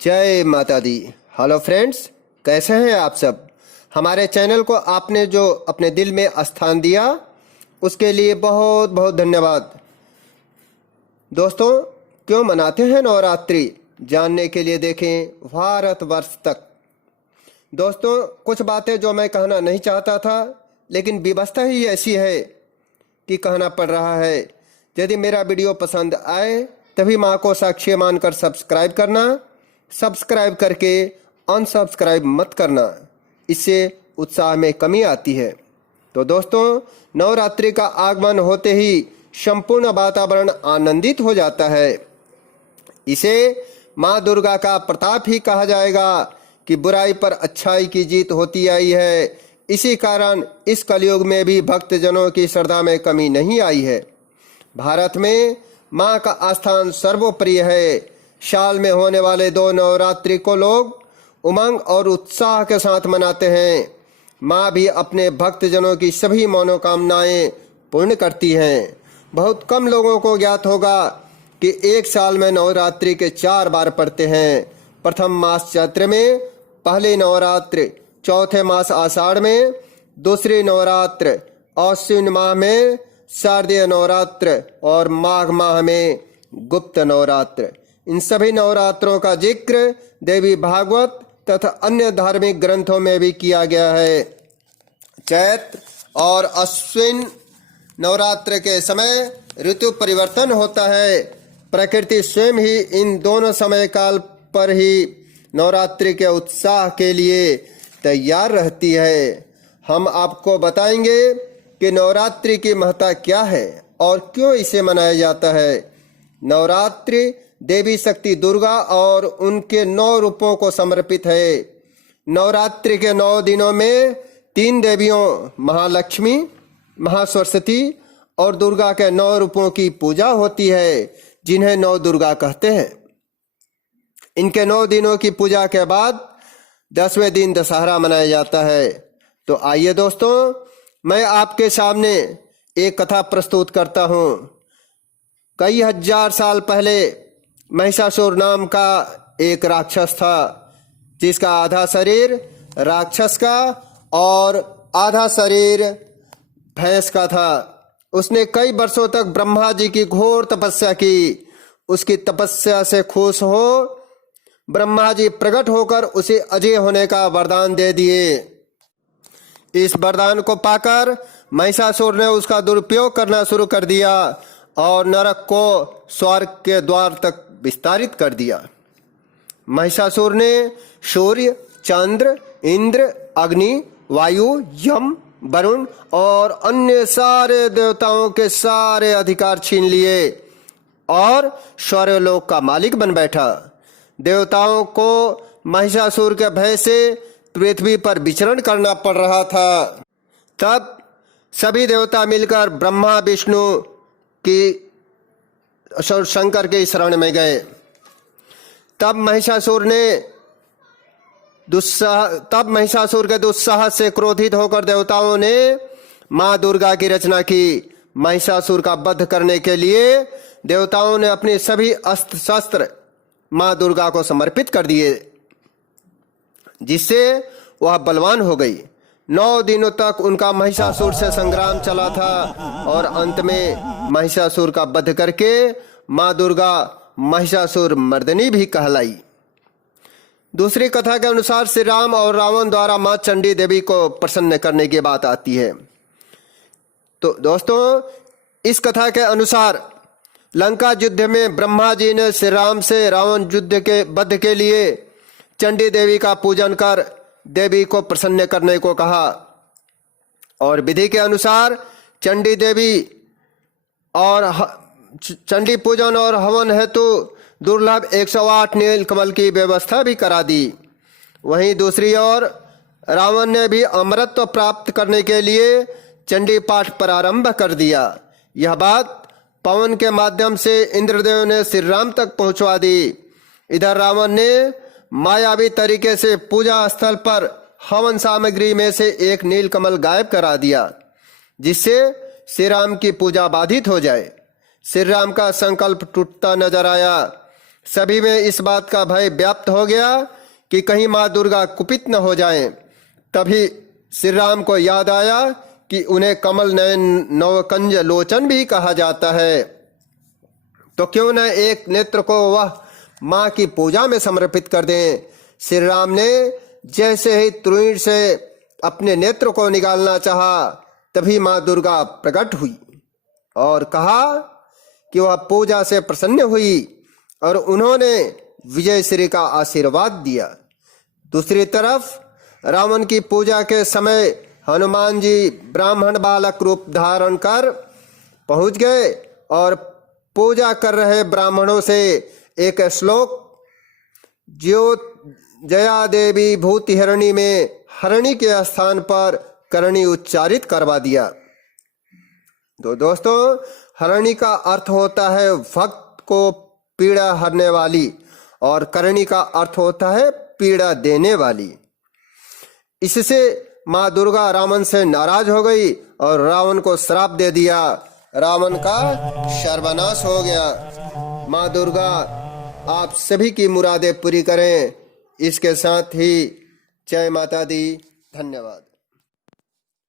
जय माता दी। Hello friends, कैसे हैं आप सब। हमारे चैनल को आपने जो अपने दिल में स्थान दिया उसके लिए बहुत बहुत धन्यवाद। दोस्तों, क्यों मनाते हैं नवरात्रि, जानने के लिए देखें भारतवर्ष तक। दोस्तों, कुछ बातें जो मैं कहना नहीं चाहता था, लेकिन व्यवस्था ही ऐसी है कि कहना पड़ रहा है। यदि मेरा वीडियो पसंद आए तभी माँ को साक्षी मानकर सब्सक्राइब करना, सब्सक्राइब करके अनसब्सक्राइब मत करना, इससे उत्साह में कमी आती है। तो दोस्तों, नवरात्रि का आगमन होते ही संपूर्ण वातावरण आनंदित हो जाता है। इसे माँ दुर्गा का प्रताप ही कहा जाएगा कि बुराई पर अच्छाई की जीत होती आई है। इसी कारण इस कलयुग में भी भक्तजनों की श्रद्धा में कमी नहीं आई है। भारत में माँ का आस्थान सर्वोप्रिय है। साल में होने वाले 2 नवरात्रि को लोग उमंग और उत्साह के साथ मनाते हैं। माँ भी अपने भक्तजनों की सभी मनोकामनाएं पूर्ण करती हैं। बहुत कम लोगों को ज्ञात होगा कि एक साल में नवरात्रि के 4 बार पड़ते हैं। प्रथम मास चैत्र में, पहले नवरात्र चौथे मास आषाढ़ में, दूसरी नवरात्र आश्विन माह में, शारदीय नवरात्र और माघ माह में गुप्त नवरात्र। इन सभी नवरात्रों का जिक्र देवी भागवत तथा अन्य धार्मिक ग्रंथों में भी किया गया है। चैत्र और अश्विन नवरात्र के समय ऋतु परिवर्तन होता है। प्रकृति स्वयं ही इन दोनों समय काल पर ही नवरात्रि के उत्साह के लिए तैयार रहती है। हम आपको बताएंगे कि नवरात्रि की महत्ता क्या है और क्यों इसे मनाया जाता है। नवरात्रि देवी शक्ति दुर्गा और उनके 9 रूपों को समर्पित है। नवरात्रि के 9 दिनों में 3 देवियों महालक्ष्मी, महासरस्वती और दुर्गा के 9 रूपों की पूजा होती है, जिन्हें 9 दुर्गा कहते हैं। इनके 9 दिनों की पूजा के बाद 10वें दिन दशहरा मनाया जाता है। तो आइए दोस्तों, मैं आपके सामने एक कथा प्रस्तुत करता हूँ। कई हजार साल पहले महिषासुर नाम का एक राक्षस था, जिसका आधा शरीर राक्षस का और आधा शरीर भैंस का था। उसने कई वर्षों तक ब्रह्मा जी की घोर तपस्या की। उसकी तपस्या से खुश हो ब्रह्मा जी प्रकट होकर उसे अजय होने का वरदान दे दिए। इस वरदान को पाकर महिषासुर ने उसका दुरुपयोग करना शुरू कर दिया और नरक को स्वर्ग के द्वार तक विस्तारित कर दिया। महिषासुर ने सूर्य, चंद्र, इंद्र, अग्नि, वायु, यम, वरुण और अन्य सारे देवताओं के सारे अधिकार छीन लिए और स्वर्गलोक का मालिक बन बैठा। देवताओं को महिषासुर के भय से पृथ्वी पर विचरण करना पड़ रहा था। तब सभी देवता मिलकर ब्रह्मा, विष्णु की शंकर के शरण में गए। तब महिषासुर के दुस्साहस से क्रोधित होकर देवताओं ने माँ दुर्गा की रचना की। महिषासुर का वध करने के लिए देवताओं ने अपने सभी अस्त्र शस्त्र माँ दुर्गा को समर्पित कर दिए, जिससे वह बलवान हो गई। 9 दिनों तक उनका महिषासुर से संग्राम चला था और अंत में महिषासुर का वध करके माँ दुर्गा महिषासुर मर्दनी भी कहलाई। दूसरी कथा के अनुसार श्री राम और रावण द्वारा माँ चंडी देवी को प्रसन्न करने की बात आती है। तो दोस्तों, इस कथा के अनुसार लंका युद्ध में ब्रह्मा जी ने श्री राम से रावण युद्ध के वध के लिए चंडी देवी का पूजन कर देवी को प्रसन्न करने को कहा और विधि के अनुसार चंडी देवी और चंडी पूजन और हवन हेतु दुर्लभ 108 नील कमल की व्यवस्था भी करा दी। वहीं दूसरी ओर रावण ने भी अमरत्व प्राप्त करने के लिए चंडी पाठ प्रारंभ कर दिया। यह बात पवन के माध्यम से इंद्रदेव ने श्री राम तक पहुंचवा दी। इधर रावण ने मायावी तरीके से पूजा स्थल पर हवन सामग्री में से एक नीलकमल गायब करा दिया, जिससे श्री राम की पूजा बाधित हो जाए। श्री राम का संकल्प टूटता नजर आया। सभी में इस बात का भय व्याप्त हो गया कि कहीं माँ दुर्गा कुपित न हो जाएं। तभी श्री राम को याद आया कि उन्हें कमल नयन नवकंज लोचन भी कहा जाता है, तो क्यों न एक नेत्र को वह माँ की पूजा में समर्पित कर दें। श्री राम ने जैसे ही त्रिण से अपने नेत्र को निकालना चाहा, तभी माँ दुर्गा प्रकट हुई और कहा कि वह पूजा से प्रसन्न हुई और उन्होंने विजय श्री का आशीर्वाद दिया। दूसरी तरफ रावण की पूजा के समय हनुमान जी ब्राह्मण बालक रूप धारण कर पहुंच गए और पूजा कर रहे ब्राह्मणों से एक श्लोक ज्यो जया देवी भूति हरणी में हरणी के स्थान पर करणी उच्चारित करवा दिया। तो दोस्तों, हरणी का अर्थ होता है भक्त को पीड़ा हरने वाली और करणी का अर्थ होता है पीड़ा देने वाली। इससे माँ दुर्गा रावण से नाराज हो गई और रावण को श्राप दे दिया। रावण का सर्वनाश हो गया। माँ दुर्गा आप सभी की मुरादें पूरी करें। इसके साथ ही जय माता दी। धन्यवाद।